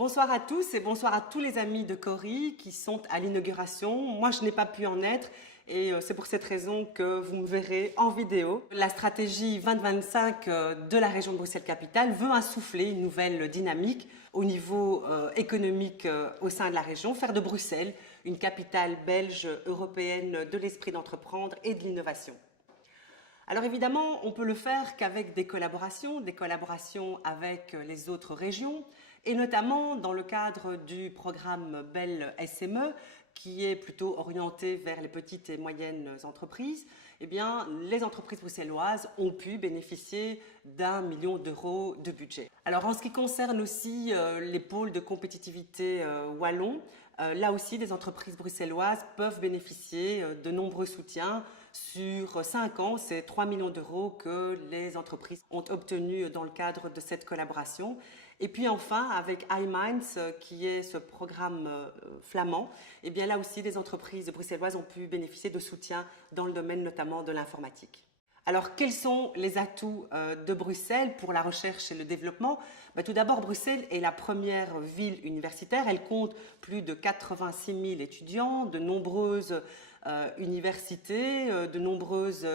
Bonsoir à tous et bonsoir à tous les amis de Cori qui sont à l'inauguration. Moi, je n'ai pas pu en être et c'est pour cette raison que vous me verrez en vidéo. La stratégie 2025 de la région de Bruxelles-Capitale veut insuffler une nouvelle dynamique au niveau économique au sein de la région, faire de Bruxelles une capitale belge européenne de l'esprit d'entreprendre et de l'innovation. Alors évidemment, on peut le faire qu'avec des collaborations avec les autres régions, et notamment dans le cadre du programme Belle SME, qui est plutôt orienté vers les petites et moyennes entreprises. Eh bien, les entreprises bruxelloises ont pu bénéficier d'1 million d'euros de budget. Alors en ce qui concerne aussi les pôles de compétitivité wallons, là aussi, des entreprises bruxelloises peuvent bénéficier de nombreux soutiens. Sur 5 ans, c'est 3 millions d'euros que les entreprises ont obtenus dans le cadre de cette collaboration. Et puis enfin, avec iMinds, qui est ce programme flamand, eh bien là aussi, des entreprises bruxelloises ont pu bénéficier de soutien dans le domaine notamment de l'informatique. Alors, quels sont les atouts de Bruxelles pour la recherche et le développement? Tout d'abord, Bruxelles est la première ville universitaire. Elle compte plus de 86 000 étudiants, de nombreuses universités, de nombreuses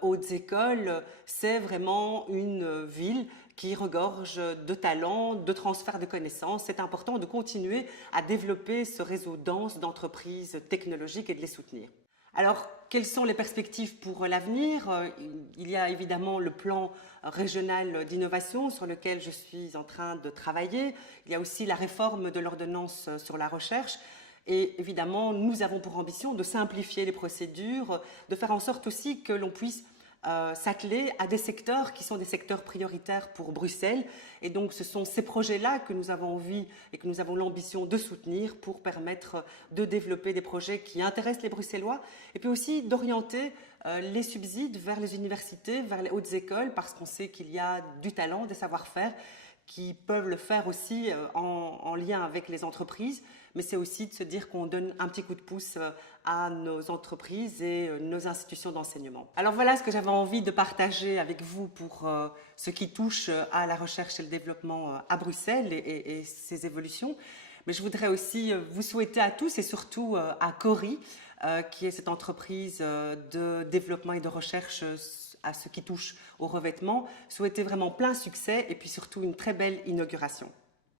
hautes écoles. C'est vraiment une ville qui regorge de talents, de transfert de connaissances. C'est important de continuer à développer ce réseau dense d'entreprises technologiques et de les soutenir. Alors, quelles sont les perspectives pour l'avenir? Il y a évidemment le plan régional d'innovation sur lequel je suis en train de travailler. Il y a aussi la réforme de l'ordonnance sur la recherche. Et évidemment, nous avons pour ambition de simplifier les procédures, de faire en sorte aussi que l'on puisse s'atteler à des secteurs qui sont des secteurs prioritaires pour Bruxelles. Et donc, ce sont ces projets-là que nous avons envie et que nous avons l'ambition de soutenir pour permettre de développer des projets qui intéressent les Bruxellois et puis aussi d'orienter les subsides vers les universités, vers les hautes écoles, parce qu'on sait qu'il y a du talent, des savoir-faire qui peuvent le faire aussi en lien avec les entreprises, mais c'est aussi de se dire qu'on donne un petit coup de pouce à nos entreprises et nos institutions d'enseignement. Alors voilà ce que j'avais envie de partager avec vous pour ce qui touche à la recherche et le développement à Bruxelles et ses évolutions. Mais je voudrais aussi vous souhaiter à tous et surtout à Cori, qui est cette entreprise de développement et de recherche à ce qui touche au revêtement, souhaiter vraiment plein succès et puis surtout une très belle inauguration.